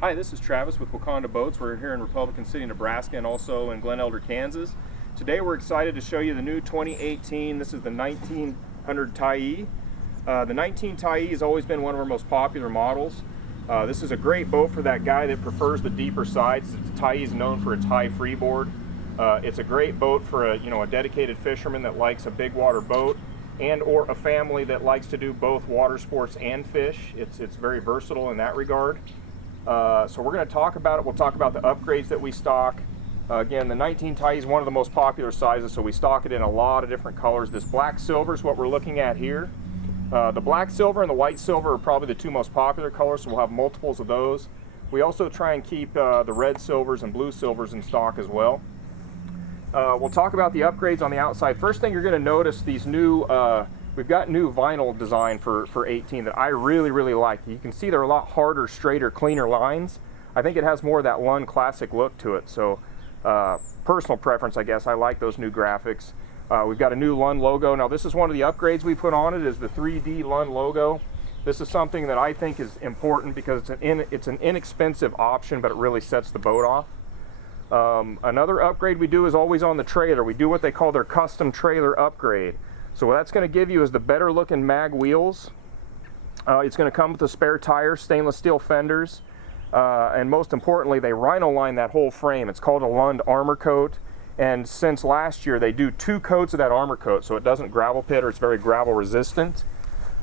Hi, this is Travis with Waconda Boats. We're here in Republican City, Nebraska, and also in Glen Elder, Kansas. Today we're excited to show you the new 2018, this is the 1900 Tyee. The 19 Tyee has always been one of our most popular models. This is a great boat for that guy that prefers the deeper sides. The Tyee is known for its high freeboard. It's a great boat for a dedicated fisherman that likes a big water boat, and or a family that likes to do both water sports and fish. It's very versatile in that regard. So we're going to talk about it. We'll talk about the upgrades that we stock. Again, the 19 Tyee is one of the most popular sizes, so we stock it in a lot of different colors. This black silver is what we're looking at here. The black silver and the white silver are probably the two most popular colors, so we'll have multiples of those. We also try and keep the red silvers and blue silvers in stock as well. We'll talk about the upgrades on the outside. First thing you're going to notice, these new we've got new vinyl design for 18 that I really like. You can see they're a lot harder, straighter, cleaner lines. I think it has more of that Lund classic look to it. So personal preference, I guess. I like those new graphics. We've got a new Lund logo. Now this is one of the upgrades we put on it, is the 3D Lund logo. This is something that I think is important because it's an inexpensive option, but it really sets the boat off. Another upgrade we do is always on the trailer. We do what they call their custom trailer upgrade. So what that's going to give you is the better looking mag wheels. It's going to come with a spare tire, stainless steel fenders, and most importantly, they rhino line that whole frame. It's called a Lund armor coat, and since last year they do 2 coats of that armor coat, so it doesn't gravel pit, or it's very gravel resistant.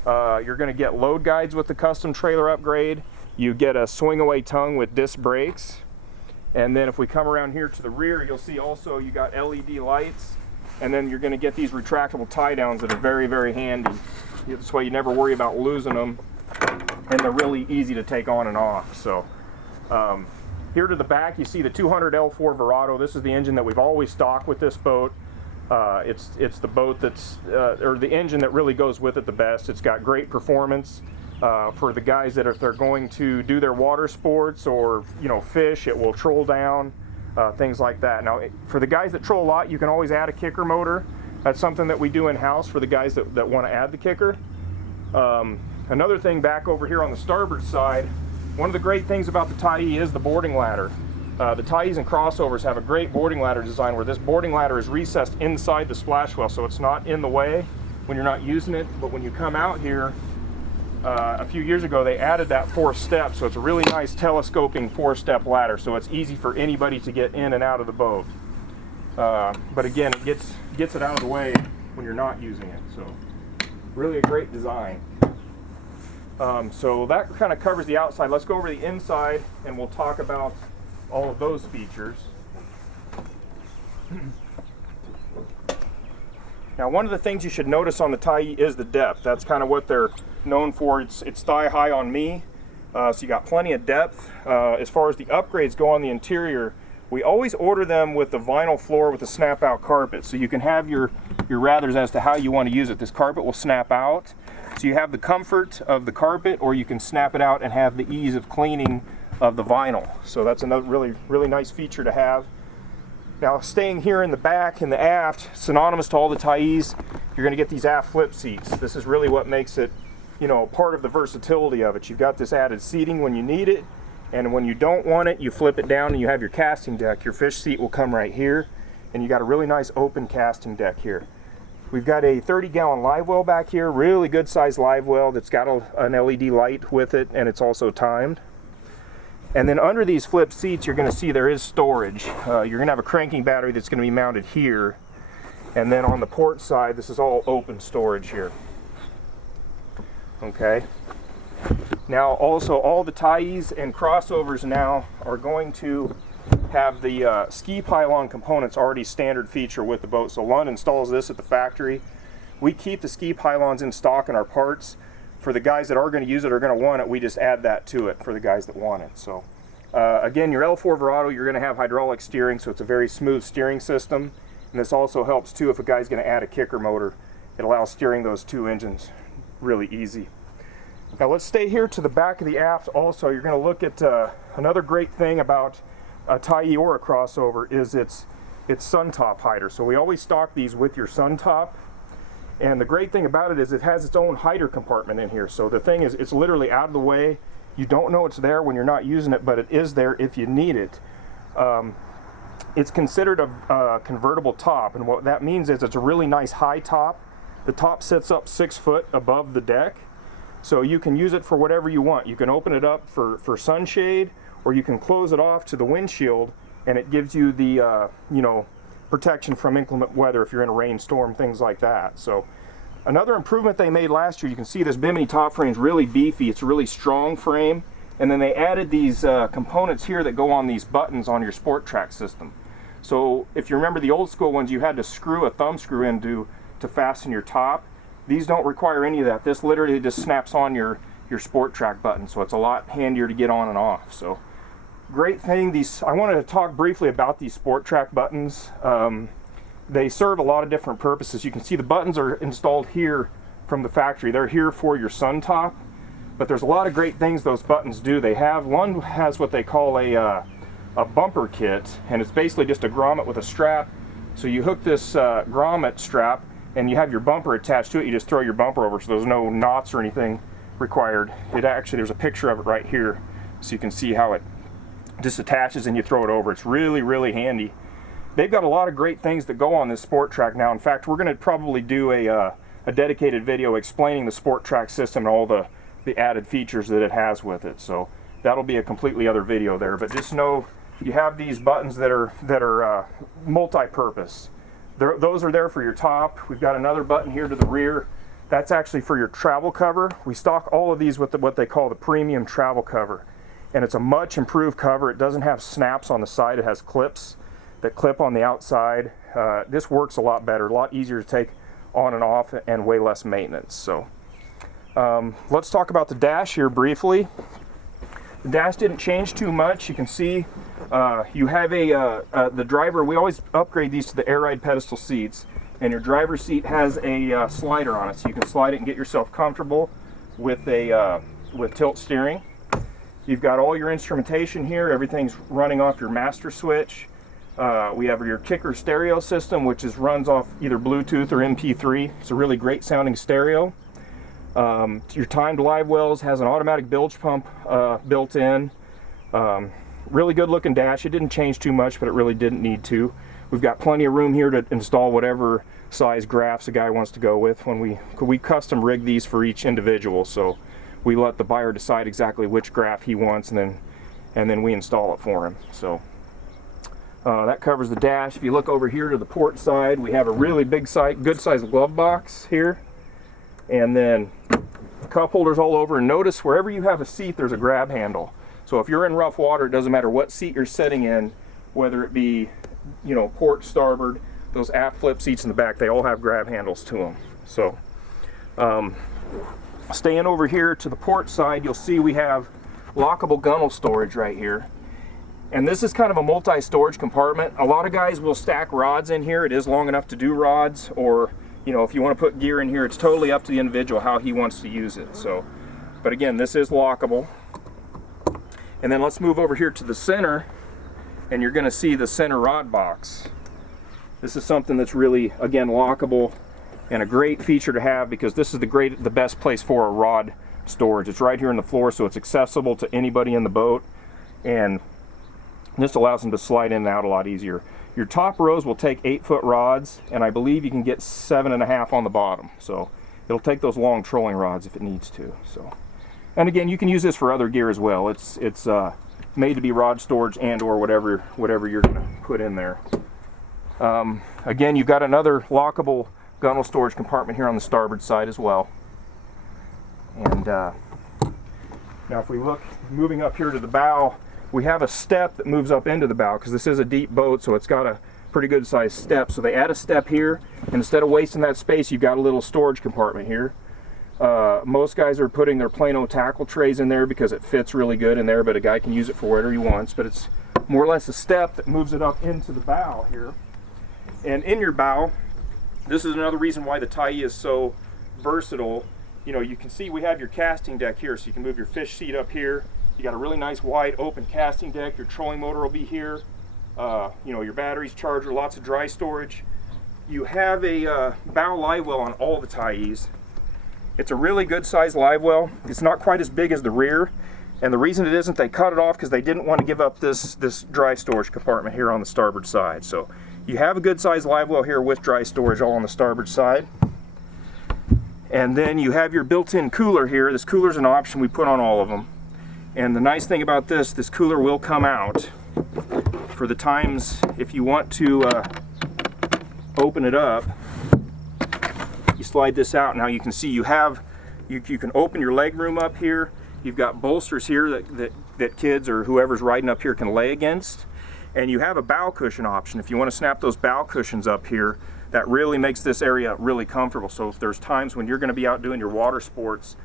You're going to get load guides with the custom trailer upgrade. You get a swing away tongue with disc brakes, and then if we come around here to the rear, you'll see also you got LED lights. And then you're going to get these retractable tie downs that are very handy. This way you never worry about losing them, and they're really easy to take on and off. So here to the back you see the 200 L4 Verado. This is the engine that we've always stocked with this boat. It's the boat that's or the engine that really goes with it the best. It's got great performance for the guys that if they're going to do their water sports or fish, it will troll down. Things like that. Now, for the guys that troll a lot, you can always add a kicker motor. That's something that we do in-house for the guys that want to add the kicker. Another thing back over here on the starboard side, one of the great things about the Tyee is the boarding ladder. The Tyees and crossovers have a great boarding ladder design where this boarding ladder is recessed inside the splash well, so it's not in the way when you're not using it. But when you come out here, a few years ago they added that 4th step, so it's a really nice telescoping 4-step ladder, so it's easy for anybody to get in and out of the boat. But again, it gets it out of the way when you're not using it, so really a great design. So that kind of covers the outside. Let's go over the inside and we'll talk about all of those features. Now, one of the things you should notice on the Tyee is the depth. That's kind of what they're known for. It's thigh high on me, so you got plenty of depth. As far as the upgrades go on the interior, we always order them with the vinyl floor with a snap out carpet, so you can have your rathers as to how you want to use it. This carpet will snap out, so you have the comfort of the carpet, or you can snap it out and have the ease of cleaning of the vinyl. So that's another really nice feature to have. Now, staying here in the back, in the aft, synonymous to all the Tyees, you're going to get these aft flip seats. This is really what makes it, part of the versatility of it. You've got this added seating when you need it, and when you don't want it, you flip it down and you have your casting deck. Your fish seat will come right here, and you got a really nice open casting deck here. We've got a 30-gallon live well back here, really good sized live well that's got an LED light with it, and it's also timed. And then under these flip seats, you're going to see there is storage. You're going to have a cranking battery that's going to be mounted here. And then on the port side, this is all open storage here. Okay. Now also, all the Tyees and crossovers now are going to have the ski pylon components already standard feature with the boat. So Lund installs this at the factory. We keep the ski pylons in stock in our parts. For the guys that are going to use it or going to want it, we just add that to it for the guys that want it. So again, your L4 Verado, you're going to have hydraulic steering, so it's a very smooth steering system. And this also helps too if a guy's going to add a kicker motor. It allows steering those 2 engines really easy. Now let's stay here to the back of the aft also. You're going to look at another great thing about a Tyee or a crossover is its Suntop hider. So we always stock these with your Suntop. And the great thing about it is it has its own hider compartment in here. So the thing is, it's literally out of the way. You don't know it's there when you're not using it, but it is there if you need it. It's considered a convertible top, and what that means is it's a really nice high top. The top sits up 6 foot above the deck, so you can use it for whatever you want. You can open it up for sunshade, or you can close it off to the windshield, and it gives you the protection from inclement weather if you're in a rainstorm, things like that. So another improvement they made last year, you can see this Bimini top frame is really beefy. It's a really strong frame, and then they added these components here that go on these buttons on your Sport Track system. So if you remember the old school ones, you had to screw a thumb screw in to fasten your top. These don't require any of that. This literally just snaps on your Sport Track button, so it's a lot handier to get on and off. So great thing. I wanted to talk briefly about these Sport Track buttons. They serve a lot of different purposes. You can see the buttons are installed here from the factory. They're here for your Suntop, but there's a lot of great things those buttons do. Lund has what they call a bumper kit, and it's basically just a grommet with a strap. So you hook this grommet strap, and you have your bumper attached to it. You just throw your bumper over, so there's no knots or anything required. There's a picture of it right here, so you can see how it disattaches and you throw it over. It's really, really handy. They've got a lot of great things that go on this Sport Track now. In fact, we're going to probably do a dedicated video explaining the Sport Track system and all the added features that it has with it. So that'll be a completely other video there. But just know you have these buttons that are multi-purpose. Those are there for your top. We've got another button here to the rear. That's actually for your travel cover. We stock all of these with what they call the premium travel cover. And it's a much improved cover. It doesn't have snaps on the side. It has clips that clip on the outside. This works a lot better, a lot easier to take on and off, and way less maintenance. So let's talk about the dash here briefly. The dash didn't change too much. You can see you have the driver. We always upgrade these to the air ride pedestal seats, and your driver's seat has a slider on it, so you can slide it and get yourself comfortable with tilt steering. You've got all your instrumentation here. Everything's running off your master switch. We have your kicker stereo system, which runs off either Bluetooth or MP3. It's a really great sounding stereo. Your timed live wells has an automatic bilge pump built in. Really good looking dash. It didn't change too much, but it really didn't need to. We've got plenty of room here to install whatever size graphs a guy wants to go with. We custom rig these for each individual, so we let the buyer decide exactly which graph he wants, and then we install it for him. So that covers the dash. If you look over here to the port side, we have a really good sized glove box here, and then cup holders all over. And notice wherever you have a seat, there's a grab handle. So if you're in rough water, it doesn't matter what seat you're sitting in, whether it be port, starboard, those aft flip seats in the back, they all have grab handles to them. So staying over here to the port side, you'll see we have lockable gunnel storage right here. And this is kind of a multi-storage compartment. A lot of guys will stack rods in here. It is long enough to do rods, or if you want to put gear in here, it's totally up to the individual how he wants to use it. So, but again, this is lockable. And then let's move over here to the center, and you're going to see the center rod box. This is something that's really, again, lockable, and a great feature to have, because this is the best place for a rod storage. It's right here in the floor, so it's accessible to anybody in the boat, and this allows them to slide in and out a lot easier. Your top rows will take 8-foot rods, and I believe you can get 7.5 on the bottom. So it'll take those long trolling rods if it needs to. So, and again, you can use this for other gear as well. It's made to be rod storage and or whatever you're going to put in there. Again, you've got another lockable gunnel storage compartment here on the starboard side as well. And now if we look, moving up here to the bow, we have a step that moves up into the bow, because this is a deep boat, so it's got a pretty good sized step. So they add a step here, and instead of wasting that space, you've got a little storage compartment here. Most guys are putting their Plano tackle trays in there because it fits really good in there, but a guy can use it for whatever he wants. But it's more or less a step that moves it up into the bow here. And in your bow, this is another reason why the Tyee is so versatile. You can see we have your casting deck here, so you can move your fish seat up here. You got a really nice wide open casting deck. Your trolling motor will be here. Your batteries, charger, lots of dry storage. You have a bow live well on all the Tyees. It's a really good sized live well. It's not quite as big as the rear, And the reason it isn't, they cut it off because they didn't want to give up this dry storage compartment here on the starboard side. So you have a good sized live well here with dry storage all on the starboard side. And then you have your built-in cooler here. This cooler is an option we put on all of them. And the nice thing about this cooler will come out for the times if you want to open it up. You slide this out. Now you can see you can open your leg room up here. You've got bolsters here that kids or whoever's riding up here can lay against. And you have a bow cushion option. If you want to snap those bow cushions up here, that really makes this area really comfortable. So if there's times when you're going to be out doing your water sports,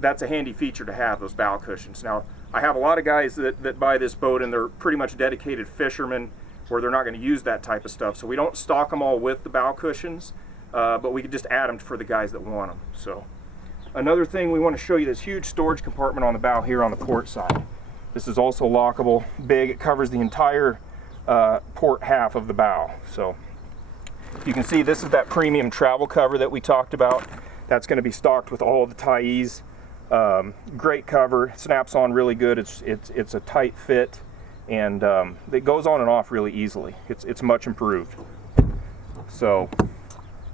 that's a handy feature to have, those bow cushions. Now, I have a lot of guys that buy this boat and they're pretty much dedicated fishermen where they're not going to use that type of stuff. So we don't stock them all with the bow cushions, but we can just add them for the guys that want them. So another thing, we want to show you this huge storage compartment on the bow here on the port side. This is also lockable, big. It covers the entire port half of the bow. So you can see this is that premium travel cover that we talked about. That's going to be stocked with all the Tyees. Great cover, snaps on really good. It's a tight fit, and it goes on and off really easily. It's much improved. So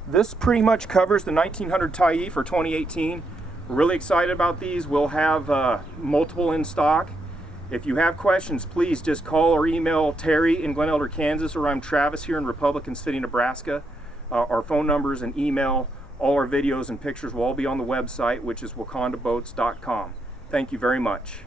this pretty much covers the 1900 Tyee for 2018. We're really excited about these. We'll have multiple in stock. If you have questions, please just call or email Terry in Glen Elder, Kansas, or I'm Travis here in Republican City, Nebraska. Our phone numbers and email, all our videos and pictures will all be on the website, which is wacondaboats.com. Thank you very much.